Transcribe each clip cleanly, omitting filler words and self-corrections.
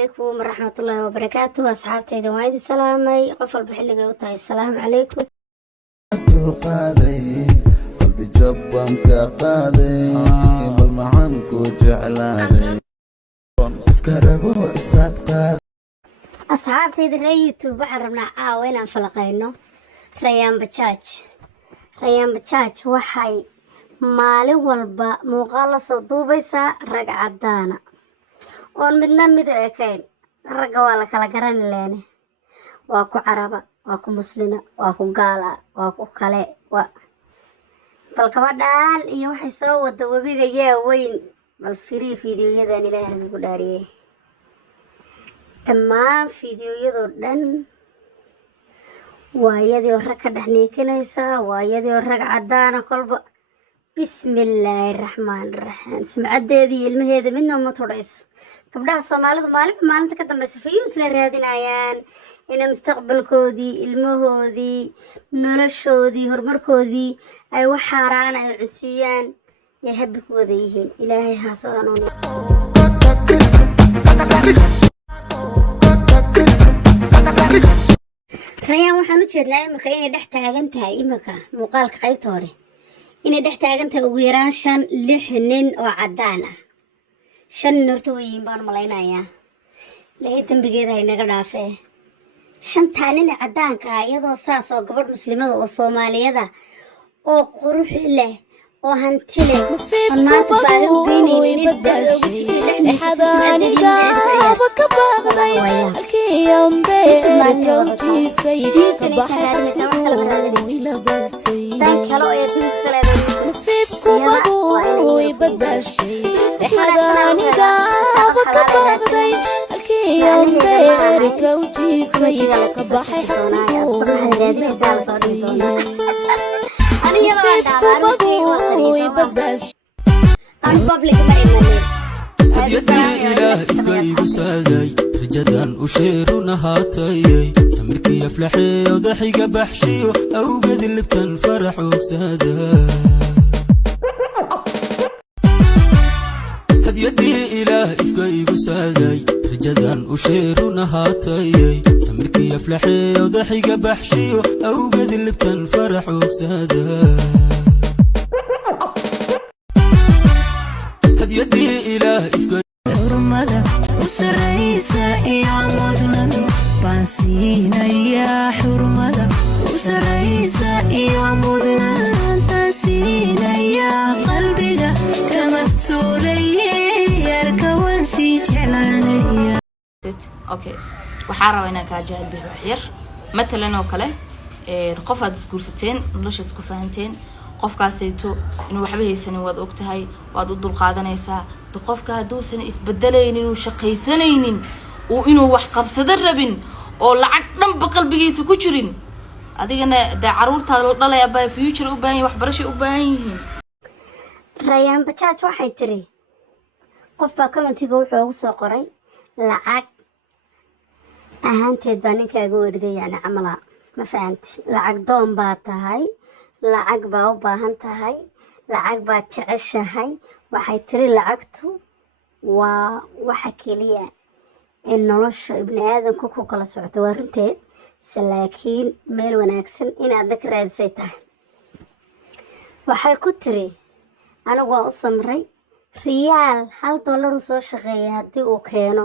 عليكم ورحمة الله وبركاته أصحابتي دوايد السلامي قفل بحلقة وطاي السلام عليكم قادي قلبي جبان كقادي بالمعنكو جعلاني افكاربو استاد قادي أصحابتي دري يوتيوب بحرمنا وين انفلقينو ريان بجاج waxay maalin walba muuqaal soo duubaysa rag cadaana oo midna mid ekeyn ragga waa la kala garan leene waa ku caraba waa ku muslina waa ku gaala waa ku kale waa bal gabadhaan iyo waxay soo wada wabiga weyn bal fiidiyoyadan ilaahay ugu dhaariyay dhammaan fiidiyoyadoo dhan waayadii rag ka dhaxniikinaysa waayadii rag cadaana kolba bismillahir rahmanir rahim sumcadeedii ilmaheeda midna ma tudhayso gabdhaha Soomaalidu maalinta ka dambaysa fiyuus la raadinayaan in mustaqbalkoodii ilmahoodii noloshoodii horumarkoodii ay wax xaraan ay cusiyaan ya habbi ku wada yihiin ilaahay ha soo hanuuniyo rayaan waxaan u jeednaa imika inay dhex taagan tahay imika muuqaalka qaybta hore inay dhex taagan tahay ugu yaraan 5-6 nin oo cadaan ah 5 norto weyn baan malaynayaa ilaahay dambigeeda ay naga dhaafee 5 nin cadaanka ah iyadoo saas oo gabadh muslimada oo Soomaaliyada oo qurux leh oo hanti leh nasiibku way badashay xadaaniga ka baaqday halkii ambe tawkiifay sabaxay ila bagtay nasiibku way badashay xadaaniga ka baaqday halkii ambe tawkiifay sabaxay هديتي إله إفكاي بساداي رجدان وشيرون هاتاي سمركي يفلحي وضحيق بحشيو أو قد اللي بتنفرح وكساداي هديتي إله إفكاي بساداي رجدان وشيرون هاتاي سمركي يفلحي وضحيق بحشيو أو قد اللي بتنفرح وكساداي يدي إله إفكار حرمدا وسريسا يا مدنن بانسينا يا حرمدا وسريسا يا مدنن بانسينا يا قلبك كما سوري يركوان سي جلانيا اوكي waxaa rabaa inaan ka jahad bixi wax yar matalan oo kale qof aad iskuursateen nolosha isku fahanteen qofkaasayto inuu waxba haysanin waad ogtahay waad u dul qaadanaysaa qofka haduusan isbedelaynin inuu shaqaysanaynin oo inuu wax qabsado rabin oo lacag dhanba qalbigiisa ku jirin adigana caruurtaada la dhalay abay future u baahan wax barasho u baahan yihiin rayaan bajaaj waxay tiri qof baa commentiga wuxuu ugu soo qoray lacag ahaanteed baa ninkaaga wargay yani camala ma fahanti lacag doon baa tahay lacag baa u baahan tahay lacag baa jeceshahay waxay tiri lacagtu waa waxa kaliya in nolosha ibni aadamku ku kala socoto waa runteed laakiin meel wanaagsan inaad dadka raadisay tahay waxay ku tiri anigu waa u samray riyaal $1 u soo shaqeeyay haddii uu keeno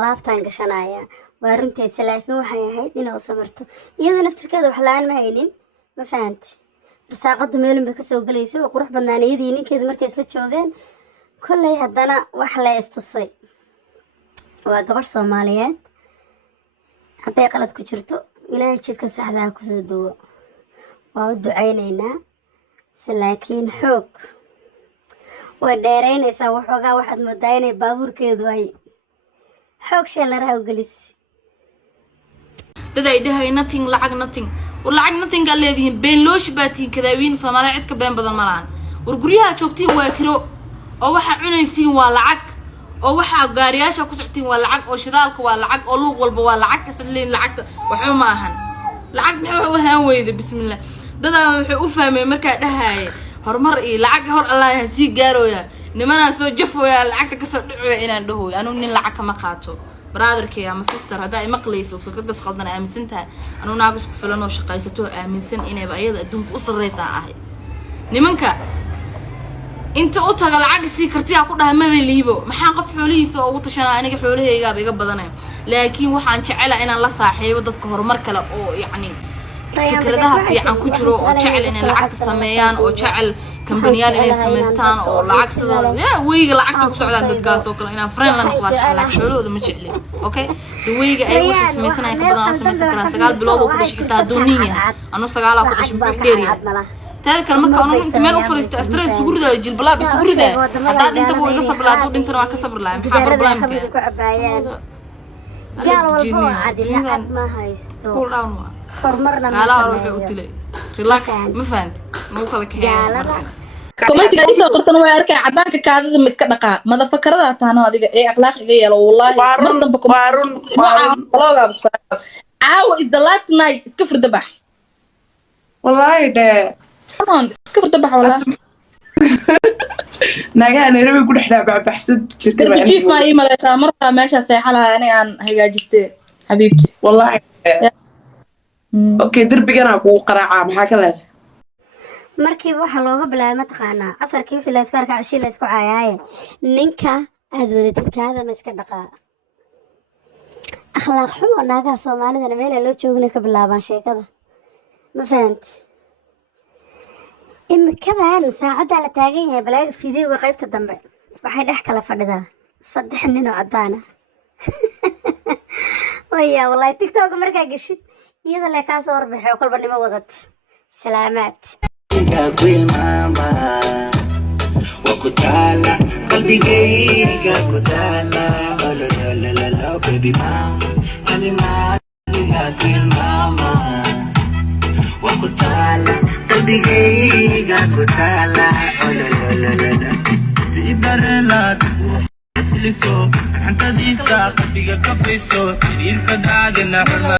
laaftaan gashanaya waa runteed laakiin waxay ahayd inuu samarto iyada naftirkeeda wax la'aan ma haynin ma fahanti rasaaqadu meel bay ka soo galeysay oo qurux badnaanayadii ninkeedu markay isla joogeen kullay haddana wax la istusay waa gabadh Soomaaliyeed hadday qalad ku jirto ilaahay jidka saxda ah ku soo duwo waa u ducaynaynaa laakiin xoog way dheeraynaysaa waxoogaa waxaad moodaa inay baabuurkeedu ay xoog sheelaraha u gelisay dad ay dhahay nothing lacag nothing gal leedihiin been loosh baatiin kadaawiin Soomaaliya cid ka been badan ma lahan war guryaha joogtiin waa kiro oo waxa cunaysiin waa lacag oo waxa gaariyaasha ku soctiin waa lacag oo shidaalka waa lacag oo luuq walba waa lacag kasleen lacagta waxa ma ahan lacag maxay u ahaan weyda bismillaah dada wuxuu u fahmay marka dhahay hormar iyo lacag hor Allah si gaarooya nimana soo jafooya lacagta ka soo dhicooya inaan dhaho anu nin lacag kama qaato brotherkay ama sister hadaa ay maqlayso fikradaas qaldan aaminsantahay anuu naagu isku filan oo shaqaysato aaminsan inay ayada adduunka u sarreysaa ahay nimanka inta u taga lacag si kartiya ku dhahay ma liibo maxaan qof xoolihiisa ugu tashanaa aniga xoolahayga iga badanayo laakiin waxaan jecelahay inaan la saaxiibo dadka horumar kale oo yacni fikradaha fiican ku jiro oo jecel inay lacag sameeyaan oo jecel kambaniyaan inay sameystaan oo lacag sida weyga lacagta ku socdaan dadkaas oo kale inaan friend la noqdo jecel xoolahooda ma jecli okay weyga ay wax sameystaan ka badan sameysan karaa 9 bilood oo ku dhashtaa dooniya anu 9 ku dhashay dheeriya تلك المرة أنا ممكن ما أوفر استرس تقول ده جيل بلا بس تقول ده هذا أنت بقول يكسب لا تقول أنت ما كسب لا محابر بلا مكان قالوا والله عادي لا ما هيستو كل أنواع فرمرنا لا لا قلت لي ريلاكس ما فهمت مو كذا كهان كمان تقولي سو قرطنا ويركع عدانك كذا مسك دقة ما فكرة تانو هذه إيه أخلاق إيه والله بارون عاو is the last night اسكفر دبح والله ده كمان اسكفر دبح والله ناقا نيروبي كل حدا بحسد دربي جيف ما إيميل مرة ماشي سايحة لها أنا عن هجاجستي حبيبتي والله أوكي دربي أنا أقول قراعة محاكا له markii waxa looga bilaabay mataqaana casarkii wixii la iska arkaa cashii la isku caayay ninka aad wadatid kaada ma iska dhaqaa akhlaaq xumo naaga Soomaalida meel loo joogna ka bilaabaan sheekada ma fahanti imikadan saacada la taagan yahay balaag fiidiyowga qaybta dambe waxay dhex kala fadhidaa 3 nin oo cadaan ah waya wallahi TikTok markaa gashid iyada la ka soo warbixay kolba nimo wadad salaamaad mama wakutala qalbi geyga kutala la la la baby mama ani mama wakutala qalbi geyga kutala la la ibarelad isliso anta disa qalbiga kafiso dirka daadina